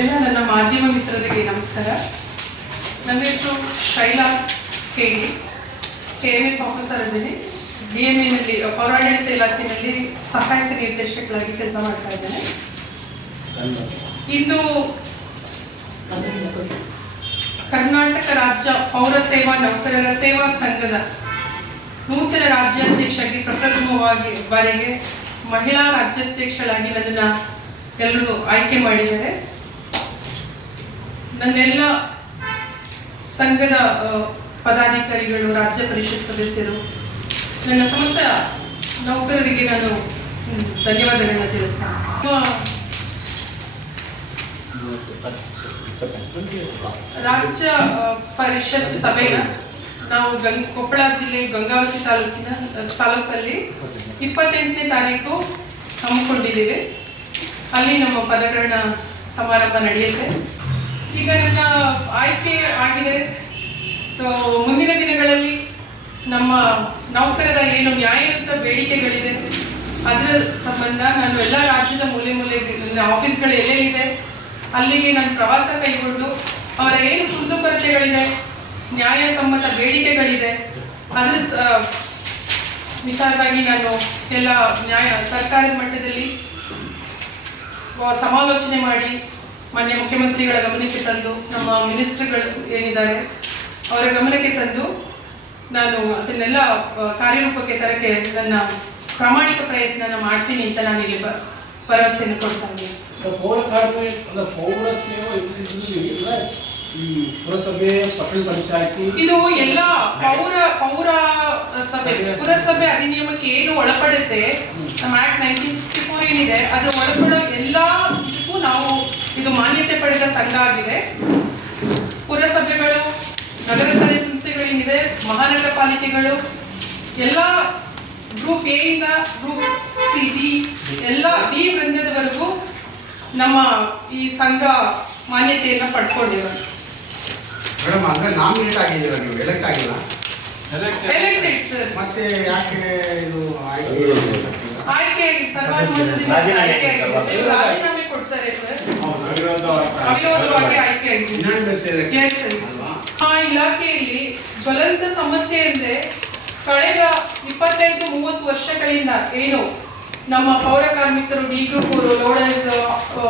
ಎಲ್ಲ ನನ್ನ ಮಾಧ್ಯಮ ಮಿತ್ರರಿಗೆ ನಮಸ್ಕಾರ. ನನ್ನ ಹೆಸರು ಶೈಲಾ KD, KMS ಆಫೀಸರ್ ಇದ್ದೀನಿ. DMEನಲ್ಲಿ ಪೌರಾಡಳಿತ ಇಲಾಖೆಯಲ್ಲಿ ಸಹಾಯಕ ನಿರ್ದೇಶಕರಾಗಿ ಕೆಲಸ ಮಾಡ್ತಾ ಇದ್ದೇನೆ. ಇಂದು ಕರ್ನಾಟಕ ರಾಜ್ಯ ಪೌರ ಸೇವಾ ನೌಕರರ ಸೇವಾ ಸಂಘದ ನೂತನ ರಾಜ್ಯಾಧ್ಯಕ್ಷರಾಗಿ ಪ್ರಪ್ರಥಮವಾಗಿ ಬಾರಿಗೆ ಮಹಿಳಾ ರಾಜ್ಯಾಧ್ಯಕ್ಷಳಾಗಿ ನನ್ನನ್ನು ಎಲ್ಲರೂ ಆಯ್ಕೆ ಮಾಡಿದ್ದಾರೆ. ನನ್ನೆಲ್ಲ ಸಂಘದ ಪದಾಧಿಕಾರಿಗಳು, ರಾಜ್ಯ ಪರಿಷತ್ ಸದಸ್ಯರು, ನನ್ನ ಸಮಸ್ತ ನೌಕರರಿಗೆ ನಾನು ಧನ್ಯವಾದಗಳನ್ನ ತಿಳಿಸ್ತೇನೆ. ರಾಜ್ಯ ಪರಿಷತ್ ಸಭೆಯ ನಾವು ಕೊಪ್ಪಳ ಜಿಲ್ಲೆ ಗಂಗಾವತಿ ತಾಲೂಕಲ್ಲಿ 28ನೇ ತಾರೀಕು ಹಮ್ಮಿಕೊಂಡಿದ್ದೇವೆ. ಅಲ್ಲಿ ನಮ್ಮ ಪದಗ್ರಹಣ ಸಮಾರಂಭ ನಡೆಯುತ್ತೆ. ಈಗ ನನ್ನ ಆಯ್ಕೆ ಆಗಿದೆ. ಸೊ ಮುಂದಿನ ದಿನಗಳಲ್ಲಿ ನಮ್ಮ ನೌಕರರ ಏನು ನ್ಯಾಯಯುತ ಬೇಡಿಕೆಗಳಿದೆ ಅದರ ಸಂಬಂಧ ನಾನು ಎಲ್ಲ ರಾಜ್ಯದ ಮೂಲೆ ನನ್ನ ಆಫೀಸ್ಗಳು ಎಲ್ಲೆಲ್ಲಿದೆ ಅಲ್ಲಿಗೆ ನಾನು ಪ್ರವಾಸ ಕೈಗೊಂಡು ಅವರ ಏನು ಕುಂದುಕೊರತೆಗಳಿದೆ, ನ್ಯಾಯಸಮ್ಮತ ಬೇಡಿಕೆಗಳಿದೆ ಅದರ ವಿಚಾರವಾಗಿ ನಾನು ಎಲ್ಲ ಸರ್ಕಾರದ ಮಟ್ಟದಲ್ಲಿ ಸಮಾಲೋಚನೆ ಮಾಡಿ ಮಾನ್ಯ ಮುಖ್ಯಮಂತ್ರಿಗಳ ಗಮನಕ್ಕೆ ತಂದು, ನಮ್ಮ ಮಿನಿಸ್ಟರ್ಗಳು ಏನಿದ್ದಾರೆ ಅವರ ಗಮನಕ್ಕೆ ತಂದು ನಾನು ಅದನ್ನೆಲ್ಲ ಕಾರ್ಯರೂಪಕ್ಕೆ ತರಕ್ಕೆ ನನ್ನ ಪ್ರಾಮಾಣಿಕ ಪ್ರಯತ್ನ ಮಾಡ್ತೀನಿ ಅಂತ ನಾನು ಇಲ್ಲಿ ಭರವಸೆಯನ್ನು ಕೊಡ್ತಾ ಇದ್ದೀನಿ. ಇದು ಎಲ್ಲ ಪುರಸಭೆ ಅಧಿನಿಯಮಕ್ಕೆ ಏನು ಒಳಪಡುತ್ತೆ, ನಮ್ಮ ಆಕ್ಟ್ 1964 ಏನಿದೆ ಅದ್ರ ಒಳಪಡೋ ಎಲ್ಲ ಇದಕ್ಕೂ ನಾವು ಇದು ಮಾನ್ಯತೆ ಪಡೆದ ಸಂಘ ಆಗಿದೆ. ಪುರಸಭೆಗಳು, ನಗರ ಸ್ಥಳೀಯ ಸಂಸ್ಥೆಗಳೇನಿದೆ, ಮಹಾನಗರ ಪಾಲಿಕೆಗಳು ಎಲ್ಲ ಗ್ರೂಪ್ ಎ ಇಂದ ಗ್ರೂಪ್ C, D ಎಲ್ಲ D ವೃಂದದವರೆಗೂ ನಮ್ಮ ಈ ಸಂಘ ಮಾನ್ಯತೆಯನ್ನು ಪಡ್ಕೊಂಡಿದ್ದಾರೆ. ಮೇಡಮ್, ಅಂದ್ರೆ ನಾಮಿನೇಟ್ ಆಗಿದ್ದೀರಾ ನೀವು, ಎಲೆಕ್ಟ್ ಆಗಿಲ್ಲ? Elected sir. ಮತ್ತೆ ಯಾಕೆ ಇದು ಆಯ್ಕೆ ಸರ್ವಾನುಮತದಿಂದ ರಾಜೀನಾಮೆ ಕೊಡ್ತಾರೆ ಸರ್. ಅವಿರೋಧವಾಗಿ ಆಯ್ಕೆ ಆಗಿದೆ. ಆ ಇಲಾಖೆಯಲ್ಲಿ ಜ್ವಲಂತ ಸಮಸ್ಯೆ ಅಂದ್ರೆ ಕಳೆದ 25-30 ವರ್ಷಗಳಿಂದ ಏನು ನಮ್ಮ ಪೌರ ಕಾರ್ಮಿಕರು, D group loaders,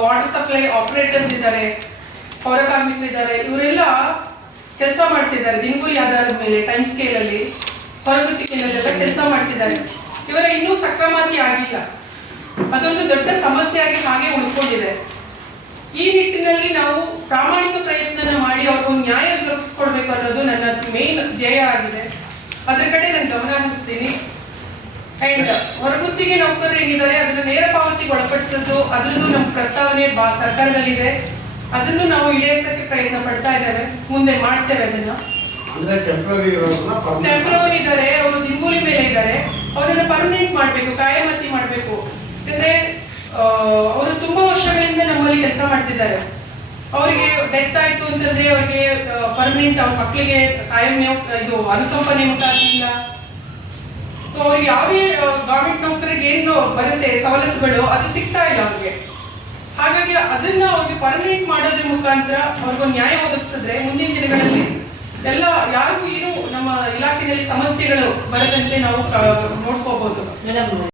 water supply operators ಇದ್ದಾರೆ, ಪೌರ ಕಾರ್ಮಿಕರಿದ್ದಾರೆ, ಇವರೆಲ್ಲ ಕೆಲಸ ಮಾಡ್ತಿದ್ದಾರೆ ದಿನಗೂಲಿ ಆಧಾರದ ಮೇಲೆ, ಟೈಮ್ ಸ್ಕೇಲ್ ಅಲ್ಲಿ, ಹೊರಗುತ್ತಿಗೆನಲ್ಲೆಲ್ಲ ಕೆಲಸ ಮಾಡ್ತಿದ್ದಾರೆ. ಇವರ ಇನ್ನೂ ಸಕ್ರಮಾತಿ ಆಗಿಲ್ಲ. ಅದೊಂದು ದೊಡ್ಡ ಸಮಸ್ಯೆಯಾಗಿ ಹಾಗೆ ಉಳ್ಕೊಂಡಿದೆ. ಈ ನಿಟ್ಟಿನಲ್ಲಿ ನಾವು ಪ್ರಾಮಾಣಿಕ ಪ್ರಯತ್ನ ಮಾಡಿ ಅವ್ರಿಗೊಂದು ನ್ಯಾಯ ದೊರಕಿಸ್ಕೊಡ್ಬೇಕು ಅನ್ನೋದು ನನ್ನ ಮೇನ್ ಧ್ಯೇಯ ಆಗಿದೆ. ಅದ್ರ ಕಡೆ ನಾನು ಗಮನ ಹರಿಸ್ತೀನಿ. ಅಂಡ್ ಹೊರಗುತ್ತಿಗೆ ನೌಕರರು ಏನಿದ್ದಾರೆ ಅದನ್ನ ನೇರ ಪಾವತಿಗೆ ಒಳಪಡಿಸೋದು, ಅದ್ರದ್ದು ನಮ್ಮ ಪ್ರಸ್ತಾವನೆ ಸರ್ಕಾರದಲ್ಲಿದೆ. ಅದನ್ನು ನಾವು ಈಡೇರಿಸಕ್ಕೆ ಪ್ರಯತ್ನ ಪಡ್ತಾ ಇದ್ದೇವೆ. ಮುಂದೆ ಮಾಡ್ತೇವೆ ಅದನ್ನ. ಟೆಂಪ್ರವರಿ ಇದ್ದಾರೆ, ಅವರು ದಿನಗೂಲಿ ಮೇಲೆ ಇದ್ದಾರೆ, ಅವರನ್ನ ಪರ್ಮನೆಂಟ್ ಮಾಡಬೇಕು, ಕಾಯಮತಿ ಮಾಡಬೇಕು. ಯಾಕಂದ್ರೆ ಅವರು ತುಂಬಾ ವರ್ಷಗಳಿಂದ ನಮ್ಮಲ್ಲಿ ಕೆಲಸ ಮಾಡ್ತಿದ್ದಾರೆ. ಅವರಿಗೆ ಡೆತ್ ಆಯ್ತು ಅಂತಂದ್ರೆ ಅವರಿಗೆ ಪರ್ಮನೆಂಟ್, ಅವ್ರ ಮಕ್ಕಳಿಗೆ ಕಾಯಂ ಇದು ಅನುಕಂಪ ನೇಮಕ ಆಗಿಲ್ಲ. ಸೊ ಅವ್ರಿಗೆ ಯಾವುದೇ ಗವರ್ಮೆಂಟ್ ನೌಕರಿಗೆ ಏನು ಬರುತ್ತೆ ಸವಲತ್ತುಗಳು ಅದು ಸಿಗ್ತಾ ಇಲ್ಲ ಅವ್ರಿಗೆ. ಹಾಗಾಗಿ ಅದನ್ನ ಅವ್ರಿಗೆ ಪರ್ಮನೆಂಟ್ ಮಾಡೋದ್ರ ಮುಖಾಂತರ ಅವ್ರಿಗೊಂದು ನ್ಯಾಯ ಒದಗಿಸಿದ್ರೆ ಮುಂದಿನ ದಿನಗಳಲ್ಲಿ ಎಲ್ಲ ಯಾರಿಗೂ ಏನು ನಮ್ಮ ಇಲಾಖೆಯಲ್ಲಿ ಸಮಸ್ಯೆಗಳು ಬರದಂತೆ ನಾವು ನೋಡ್ಕೋಬಹುದು.